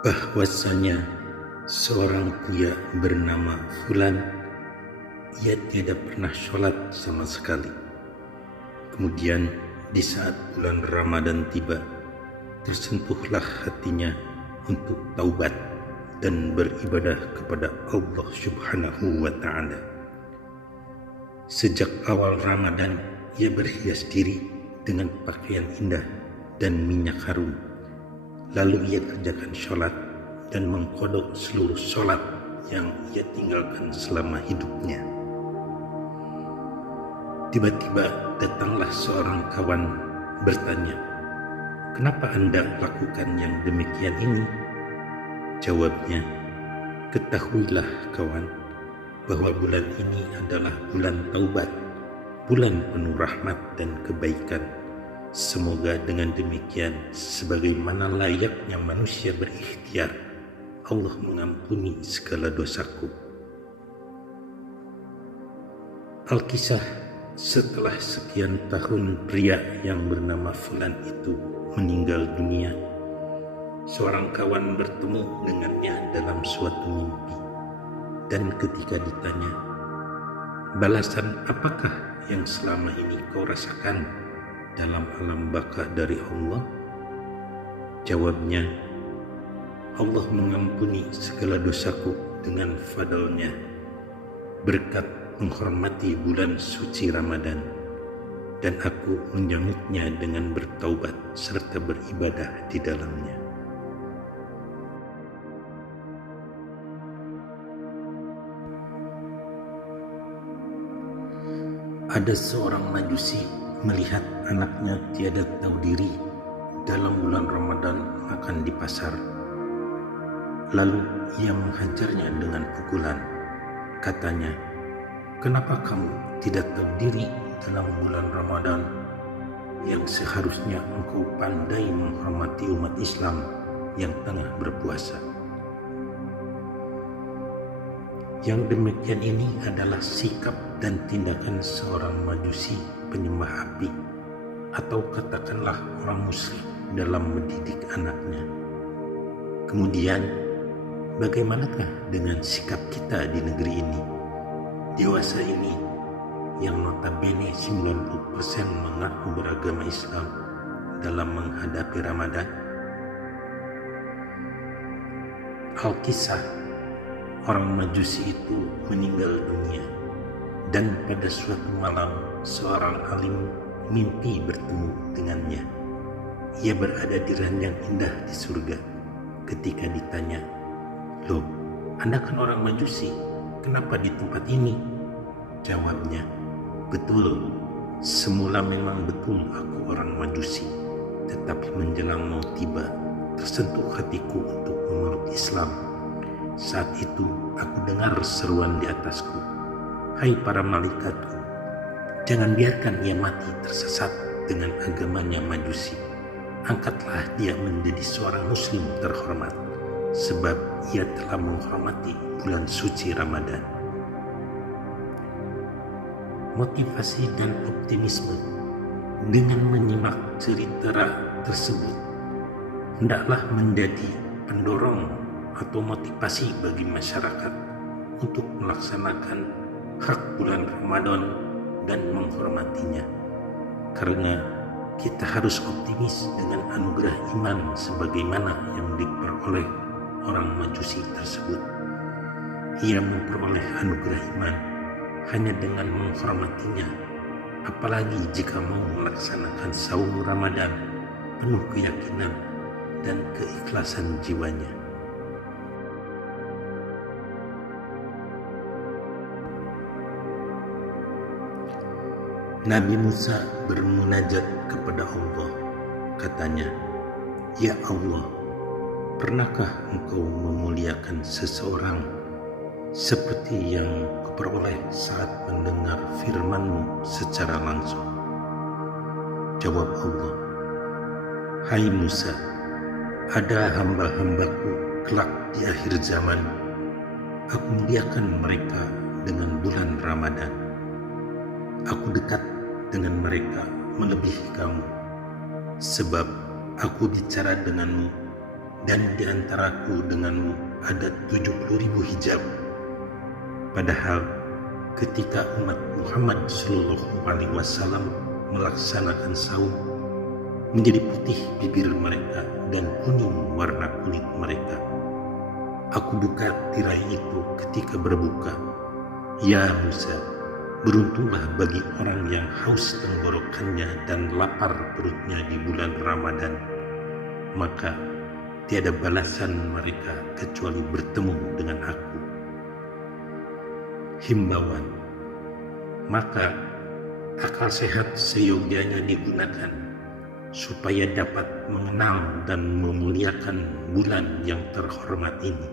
bahwasanya seorang pria bernama Fulan, ia tidak pernah sholat sama sekali. Kemudian di saat bulan Ramadan tiba, tersentuhlah hatinya untuk taubat dan beribadah kepada Allah Subhanahu wa Ta'ala. Sejak awal Ramadan, ia berhias diri dengan pakaian indah dan minyak harum. Lalu ia kerjakan sholat dan mengkodok seluruh sholat yang ia tinggalkan selama hidupnya. Tiba-tiba datanglah seorang kawan bertanya, "Kenapa Anda lakukan yang demikian ini?" Jawabnya, "Ketahuilah kawan, bahwa bulan ini adalah bulan taubat, bulan penuh rahmat dan kebaikan. Semoga dengan demikian, sebagaimana layaknya manusia berikhtiar, Allah mengampuni segala dosaku." Alkisah, setelah sekian tahun pria yang bernama Fulan itu meninggal dunia, seorang kawan bertemu dengannya dalam suatu mimpi. Dan ketika ditanya, "Balasan apakah yang selama ini kau rasakan dalam alam baka dari Allah?" Jawabnya, "Allah mengampuni segala dosaku dengan fadlnya berkat menghormati bulan suci Ramadan, dan aku menyambutnya dengan bertaubat serta beribadah di dalamnya." Ada seorang Majusi melihat anaknya tiada tahu diri dalam bulan Ramadan makan di pasar. Lalu ia menghajarnya dengan pukulan. Katanya, "Kenapa kamu tidak tahu diri dalam bulan Ramadan yang seharusnya engkau pandai menghormati umat Islam yang tengah berpuasa?" Yang demikian ini adalah sikap dan tindakan seorang Majusi penyembah api, atau katakanlah orang musyrik dalam mendidik anaknya. Kemudian, bagaimanakah dengan sikap kita di negeri ini, dewasa ini, yang notabene 90% mengaku beragama Islam dalam menghadapi Ramadan? Alkisah, orang Majusi itu meninggal dunia, dan pada suatu malam seorang alim mimpi bertemu dengannya. Ia berada di ranjang indah di surga. Ketika ditanya, "Loh, Anda kan orang Majusi, kenapa di tempat ini?" Jawabnya, "Betul, semula memang betul aku orang Majusi, tetapi menjelang mau tiba, tersentuh hatiku untuk memeluk Islam. Saat itu aku dengar seruan di atasku, 'Hai para malaikatku, jangan biarkan ia mati tersesat dengan agamanya Majusi. Angkatlah dia menjadi seorang muslim terhormat, sebab ia telah menghormati bulan suci Ramadan.'" Motivasi dan optimisme dengan menyimak cerita tersebut hendaklah menjadi pendorong atau motivasi bagi masyarakat untuk melaksanakan hak bulan Ramadan dan menghormatinya, karena kita harus optimis dengan anugerah iman sebagaimana yang diperoleh orang Majusi tersebut. Ia memperoleh anugerah iman hanya dengan menghormatinya, apalagi jika mau melaksanakan saum Ramadan penuh keyakinan dan keikhlasan jiwanya. Nabi Musa bermunajat kepada Allah. Katanya, "Ya Allah, pernahkah engkau memuliakan seseorang seperti yang kuperoleh saat mendengar firman-Mu secara langsung?" Jawab Allah, "Hai Musa, ada hamba-hambaku kelak di akhir zaman. Aku muliakan mereka dengan bulan Ramadan. Aku dekat dengan mereka melebihi kamu, sebab aku bicara denganmu dan di antaraku denganmu ada 70.000 hijab. Padahal ketika umat Muhammad SAW melaksanakan saum, menjadi putih bibir mereka dan kuning warna kulit mereka. Aku buka tirai itu ketika berbuka. Ya Musa, beruntunglah bagi orang yang haus tenggorokannya dan lapar perutnya di bulan Ramadan. Maka tiada balasan mereka kecuali bertemu dengan aku. Himbauan. Maka akal sehat seyogianya digunakan supaya dapat mengenal dan memuliakan bulan yang terhormat ini,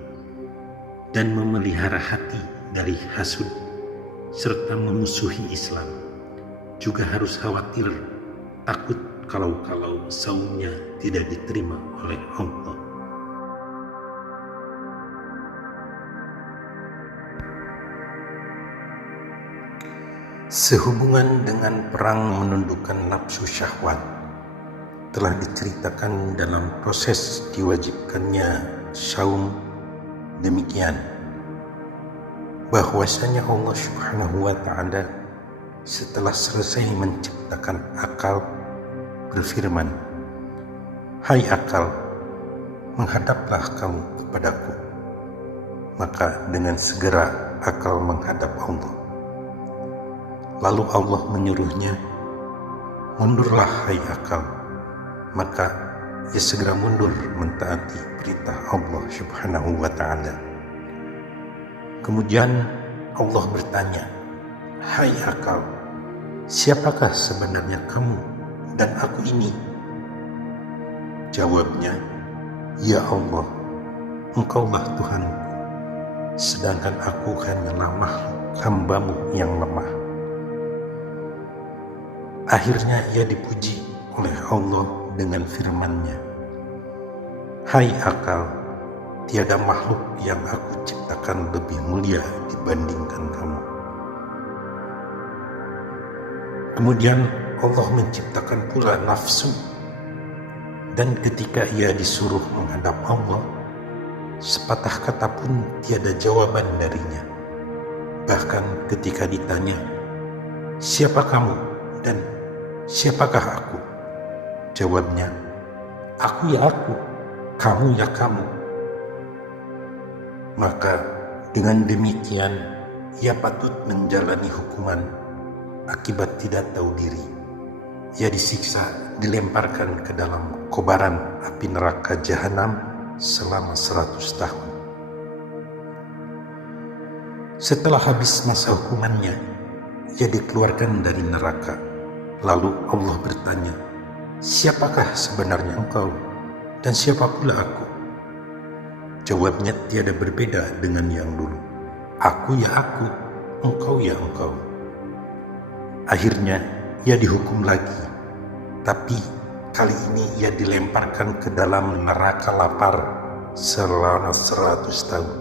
dan memelihara hati dari hasud serta memusuhi Islam. Juga harus khawatir, takut kalau saumnya tidak diterima oleh Allah. Sehubungan dengan perang menundukkan nafsu syahwat, telah diceritakan dalam proses diwajibkannya saum demikian, bahwasanya Allah Subhanahu wa Ta'ala setelah selesai menciptakan akal berfirman, "Hai akal, menghadaplah kamu kepadaku." Maka dengan segera akal menghadap Allah. Lalu Allah menyuruhnya, "Mundurlah hai akal." Maka ia segera mundur mentaati perintah Allah Subhanahu wa Ta'ala. Kemudian Allah bertanya, "Hai akal, siapakah sebenarnya kamu dan aku ini?" Jawabnya, "Ya Allah, Engkaulah Tuhanku, sedangkan aku hanyalah makhluk hamba-Mu yang lemah." Akhirnya ia dipuji oleh Allah dengan firman-Nya, "Hai akal, tiada makhluk yang aku ciptakan lebih mulia dibandingkan kamu." Kemudian Allah menciptakan pula nafsu, dan ketika ia disuruh menghadap Allah, sepatah kata pun tiada jawaban darinya. Bahkan ketika ditanya, "Siapa kamu dan siapakah aku?" Jawabnya, "Aku ya aku, kamu ya kamu." Maka dengan demikian ia patut menjalani hukuman akibat tidak tahu diri. Ia disiksa, dilemparkan ke dalam kobaran api neraka jahanam selama 100 tahun. Setelah habis masa hukumannya, ia dikeluarkan dari neraka. Lalu Allah bertanya, "Siapakah sebenarnya engkau dan siapa pula aku?" Jawabnya tiada berbeda dengan yang dulu. "Aku ya aku, engkau ya engkau." Akhirnya ia dihukum lagi, tapi kali ini ia dilemparkan ke dalam neraka lapar selama 100 tahun.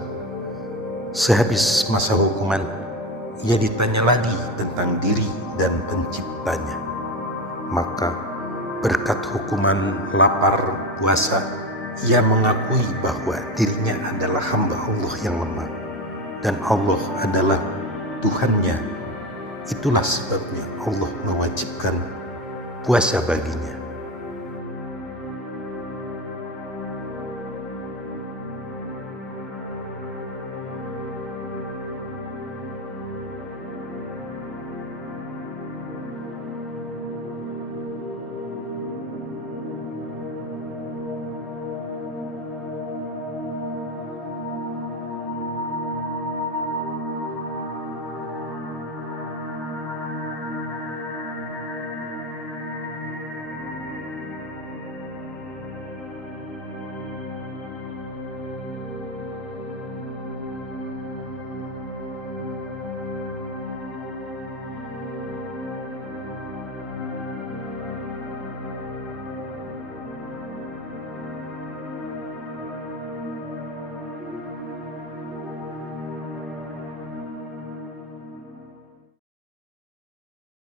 Sehabis masa hukuman, ia ditanya lagi tentang diri dan penciptanya. Maka berkat hukuman lapar puasa, ia mengakui bahwa dirinya adalah hamba Allah yang lemah dan Allah adalah Tuhannya. Itulah sebabnya Allah mewajibkan puasa baginya.